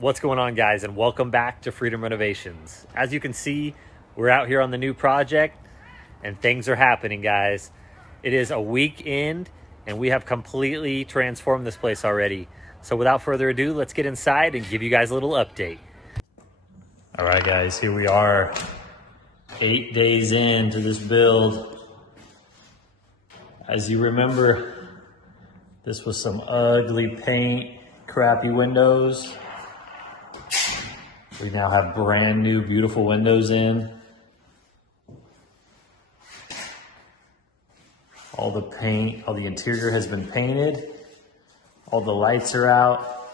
What's going on, guys, and welcome back to Freedom Renovations. As you can see, we're out here on the new project and things are happening, guys. It is a weekend and we have completely transformed this place already. So without further ado, let's get inside and give you guys a little update. All right, guys, here we are 8 days into this build. As you remember, this was some ugly paint, crappy windows. We now have brand new, beautiful windows in. All the paint, all the interior has been painted. All the lights are out.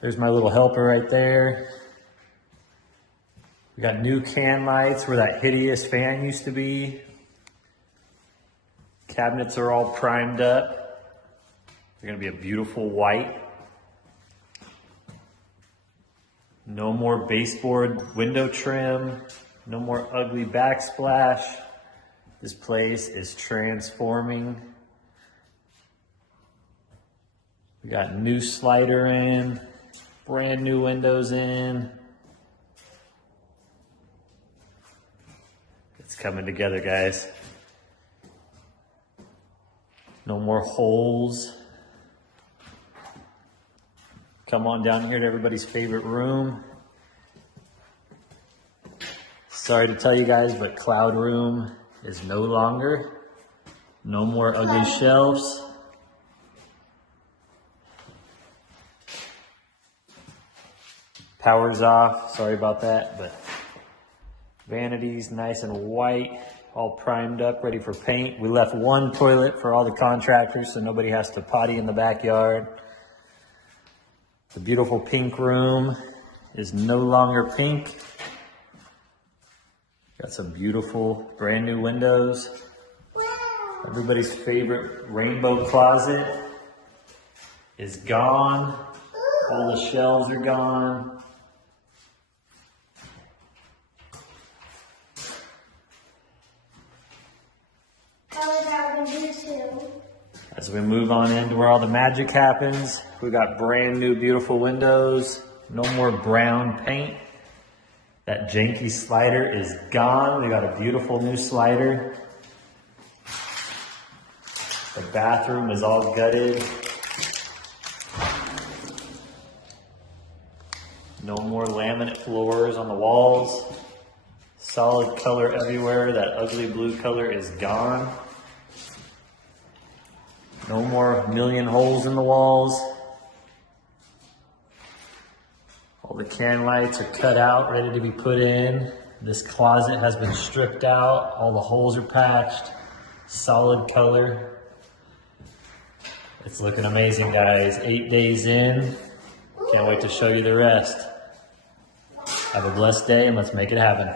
There's my little helper right there. We got new can lights where that hideous fan used to be. Cabinets are all primed up. They're gonna be a beautiful white. No more baseboard window trim. No more ugly backsplash. This place is transforming. We got new slider in, brand new windows in. It's coming together, guys. No more holes. Come on down here to everybody's favorite room. Sorry to tell you guys, but Cloud Room is no longer. No more ugly shelves. Power's off, sorry about that, but vanities nice and white, all primed up, ready for paint. We left one toilet for all the contractors so nobody has to potty in the backyard. The beautiful pink room is no longer pink. Got some beautiful brand new windows. Everybody's favorite rainbow closet is gone. All the shelves are gone. As we move on into where all the magic happens, we got brand new beautiful windows, no more brown paint. That janky slider is gone. We got a beautiful new slider. The bathroom is all gutted. No more laminate floors on the walls. Solid color everywhere. That ugly blue color is gone. No more million holes in the walls. All the can lights are cut out, ready to be put in. This closet has been stripped out. All the holes are patched. Solid color. It's looking amazing, guys. 8 days in. Can't wait to show you the rest. Have a blessed day and let's make it happen.